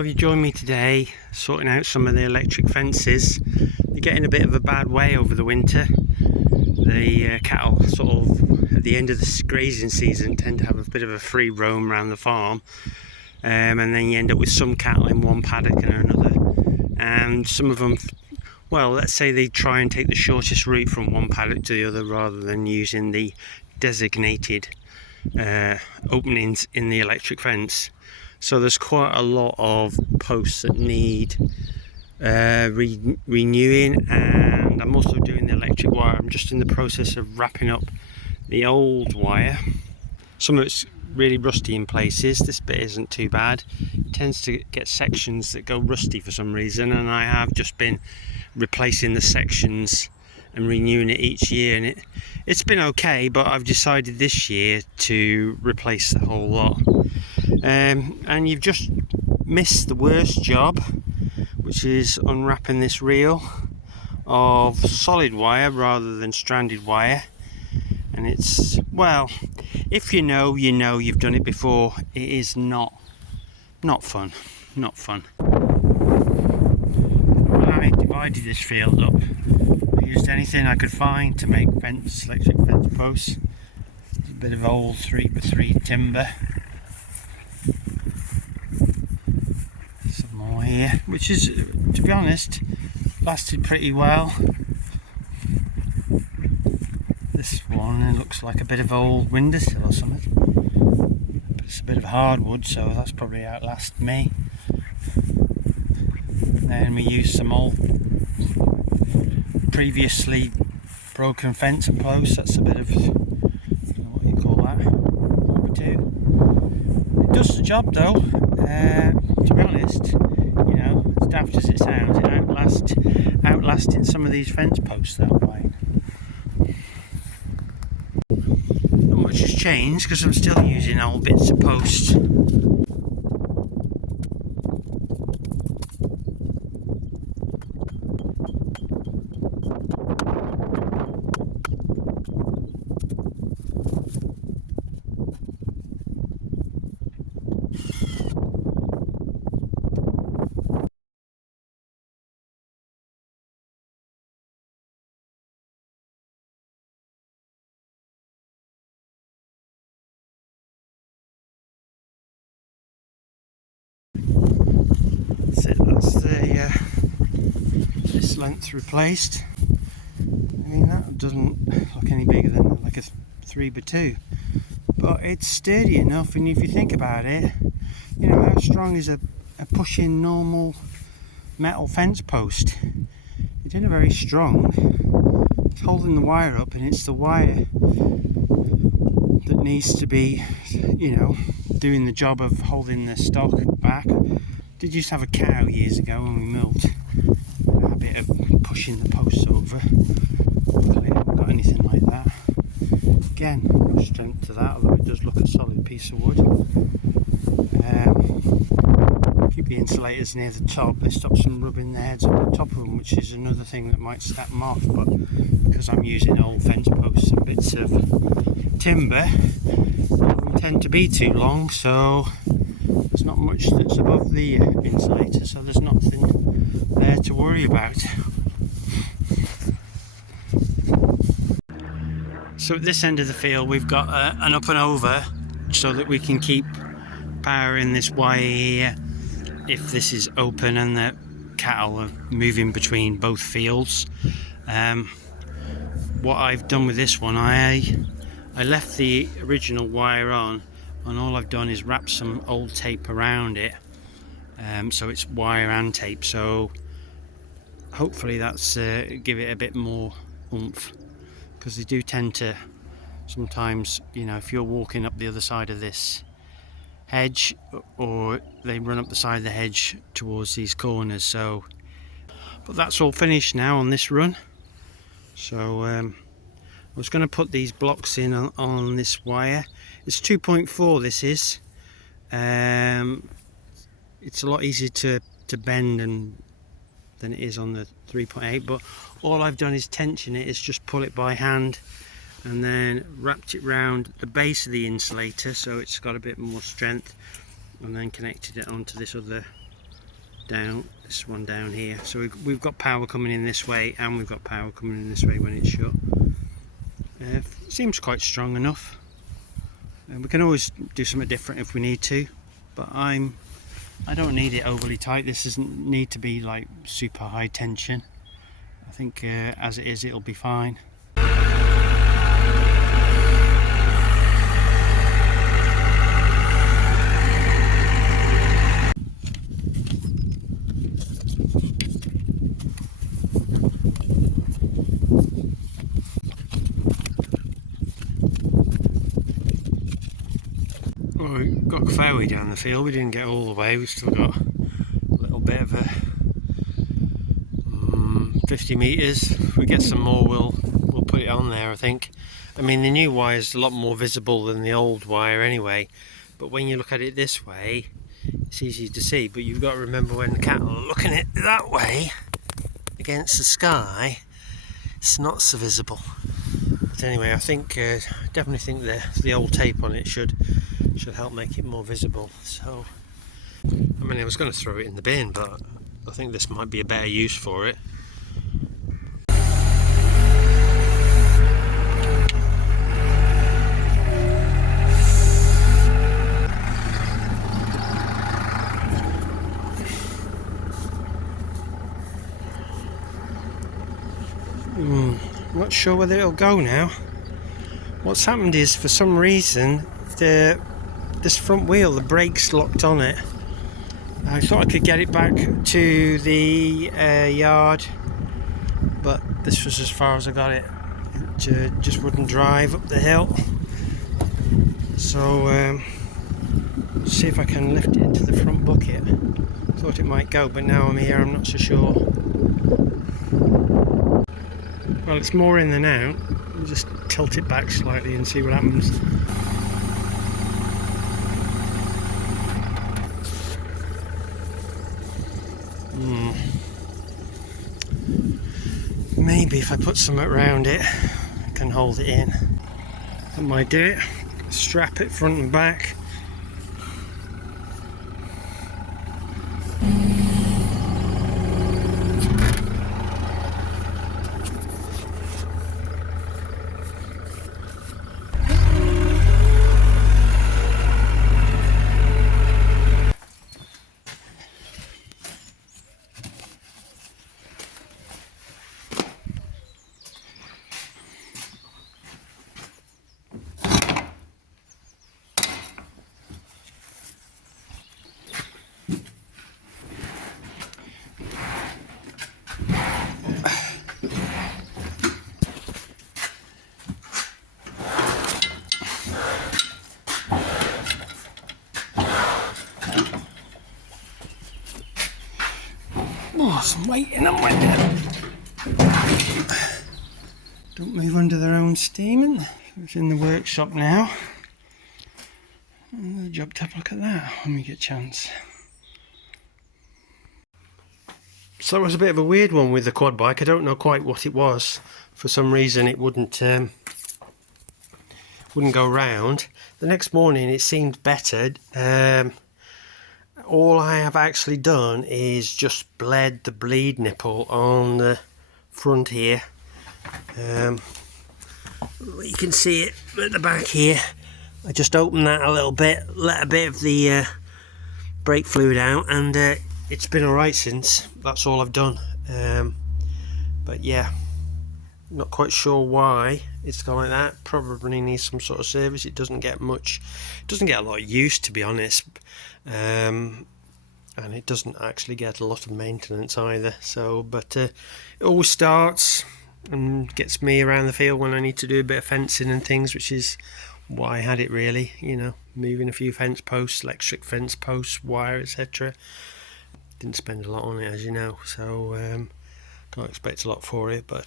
So if you join me today sorting out some of the electric fences, they're getting a bit of a bad way over the winter. The cattle sort of at the end of the grazing season tend to have a bit of a free roam around the farm, and then you end up with some cattle in one paddock and another, and some of them, well, let's say they try and take the shortest route from one paddock to the other rather than using the designated openings in the electric fence. So there's quite a lot of posts that need renewing, and I'm also doing the electric wire. I'm just in the process of wrapping up the old wire. Some of it's really rusty in places. This bit isn't too bad. It tends to get sections that go rusty for some reason, and I have just been replacing the sections and renewing it each year, and it's been okay, but I've decided this year to replace the whole lot. And you've just missed the worst job, which is unwrapping this reel of solid wire rather than stranded wire. And it's, well, if you know, you know, you've done it before. It is not fun, not fun. I divided this field up. I used anything I could find to make electric fence posts. A bit of old 3x3 timber. Some more here, which is, to be honest, lasted pretty well. This one looks like a bit of old windowsill or something, but it's a bit of hardwood, so that's probably outlast me. Then we used some old previously broken fence posts. That's a bit of, I don't know what you call that, what we do. It does the job though. To be honest, you know, as daft as it sounds, it outlasting some of these fence posts that I'm buying. Not much has changed because I'm still using old bits of post. That's this length replaced. I mean, that doesn't look any bigger than like a 3x2, but it's sturdy enough. And if you think about it, you know, how strong is a pushing normal metal fence post? It isn't very strong. It's holding the wire up, and it's the wire that needs to be, you know, doing the job of holding the stock back. Did used to have a cow years ago when we milked. A habit of pushing the posts over. Luckily I haven't got anything like that. Again, no strength to that, although it does look a solid piece of wood. Keep the insulators near the top. They stop them rubbing their heads on the top of them, which is another thing that might snap them off. But because I'm using old fence posts and bits of timber, none of them tend to be too long, so there's not much that's above the insulator, so there's nothing there to worry about. So at this end of the field we've got an up and over, so that we can keep powering this wire here if this is open and the cattle are moving between both fields. What I've done with this one, I left the original wire on, and all I've done is wrap some old tape around it, so it's wire and tape, so hopefully that's give it a bit more oomph, because they do tend to sometimes, you know, if you're walking up the other side of this hedge, or they run up the side of the hedge towards these corners. So, but that's all finished now on this run. So I was going to put these blocks in on this wire. It's 2.4 this is. It's a lot easier to bend than it is on the 3.8, but all I've done is tension it, is just pull it by hand, and then wrapped it round the base of the insulator so it's got a bit more strength, and then connected it onto this other down, this one down here. So we've got power coming in this way, and we've got power coming in this way when it's shut. Seems quite strong enough. We can always do something different if we need to, but I don't need it overly tight. This doesn't need to be like super high tension. I think as it is, it'll be fine. Well, we got a fair way down the field. We didn't get all the way. We've still got a little bit of a 50 metres. If we get some more, we'll put it on there, I think. I mean, the new wire is a lot more visible than the old wire anyway, but when you look at it this way, it's easy to see. But you've got to remember, when the cattle are looking at it that way against the sky, it's not so visible. But anyway, I think definitely think the old tape on it should help make it more visible. So, I mean, I was going to throw it in the bin, but I think this might be a better use for it. Not sure whether it'll go now. What's happened is, for some reason, this front wheel, the brakes locked on it. I thought I could get it back to the yard, but this was as far as I got it. It just wouldn't drive up the hill. So see if I can lift it into the front bucket. Thought it might go, but now I'm here, I'm not so sure. Well, it's more in than out. We'll just tilt it back slightly and see what happens. Maybe if I put something around it, I can hold it in. That might do it. Strap it front and back. Oh, some weight in them with it. Don't move under their own steaming. It's in the workshop now. Another job to have a look at that when we get a chance. So it was a bit of a weird one with the quad bike. I don't know quite what it was. For some reason it wouldn't go round. The next morning it seemed better. All I have actually done is just bled the bleed nipple on the front here. You can see it at the back here. I just opened that a little bit, let a bit of the brake fluid out, and it's been alright since. That's all I've done. But yeah, not quite sure why it's gone like that. Probably needs some sort of service. It doesn't get much, it doesn't get a lot of use, to be honest. And it doesn't actually get a lot of maintenance either. So, but it always starts and gets me around the field when I need to do a bit of fencing and things, which is why I had it, really. You know, moving a few fence posts, electric fence posts, wire, etc. Didn't spend a lot on it, as you know, so can't expect a lot for it. But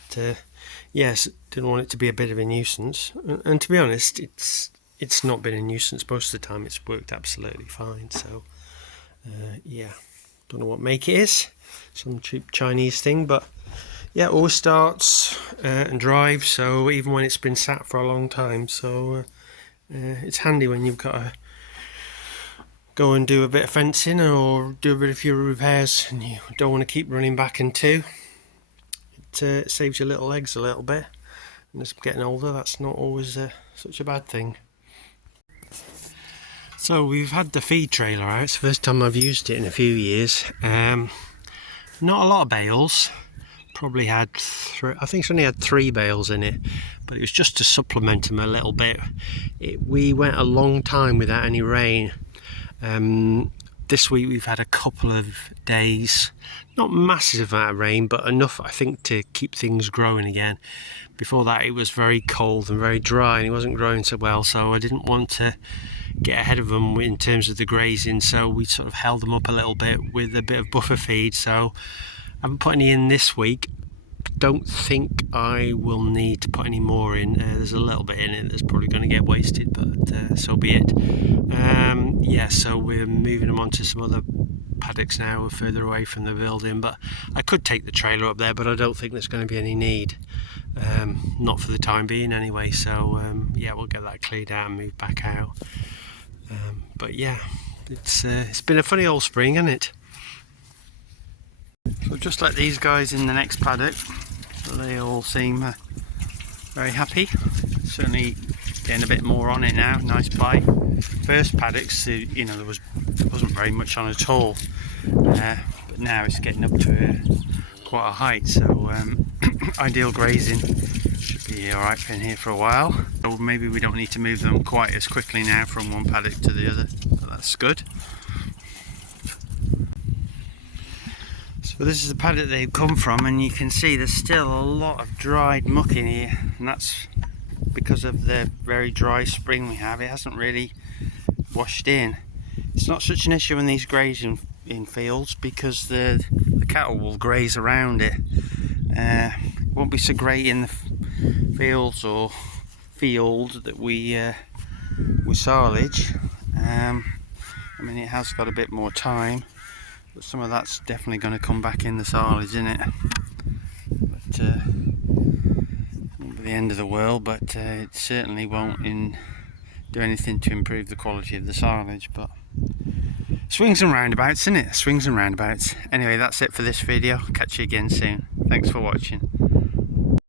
yes, didn't want it to be a bit of a nuisance. And to be honest, it's not been a nuisance most of the time. It's worked absolutely fine. So yeah, don't know what make it is, some cheap Chinese thing, but yeah, it always starts and drives, so even when it's been sat for a long time. So it's handy when you've got a go and do a bit of fencing or do a bit of few repairs, and you don't want to keep running back and two. It saves your little legs a little bit, and as getting older, that's not always such a bad thing. So we've had the feed trailer out. It's the first time I've used it in a few years. Not a lot of bales. Probably had I think it's only had 3 bales in it, but it was just to supplement them a little bit. We went a long time without any rain. This week we've had a couple of days, not massive amount of rain, but enough I think to keep things growing again. Before that it was very cold and very dry, and it wasn't growing so well, so I didn't want to get ahead of them in terms of the grazing, so we sort of held them up a little bit with a bit of buffer feed. So I haven't put any in this week. Don't think I will need to put any more in. There's a little bit in it that's probably going to get wasted, but so be it. Yeah, so we're moving them on to some other paddocks now. We're further away from the building, but I could take the trailer up there, but I don't think there's going to be any need. Not for the time being anyway, so yeah, we'll get that cleared out and move back out. But yeah, it's been a funny old spring, hasn't it? So just let these guys in the next paddock, so they all seem very happy. Certainly getting a bit more on it now. Nice bite. First paddocks, you know, there wasn't very much on at all, but now it's getting up to quite a height. So ideal grazing. Should be alright for in here for a while. So maybe we don't need to move them quite as quickly now from one paddock to the other, but that's good. So this is the paddock they've come from, and you can see there's still a lot of dried muck in here, and that's because of the very dry spring we have. It hasn't really washed in. It's not such an issue in these grazing in fields because the cattle will graze around it. It won't be so great in the fields or field that we silage. I mean, it has got a bit more time, but some of that's definitely going to come back in the silage, isn't it? But won't be the end of the world, but it certainly won't do anything to improve the quality of the silage. But swings and roundabouts, isn't it? Swings and roundabouts. Anyway, that's it for this video. Catch you again soon. Thanks for watching.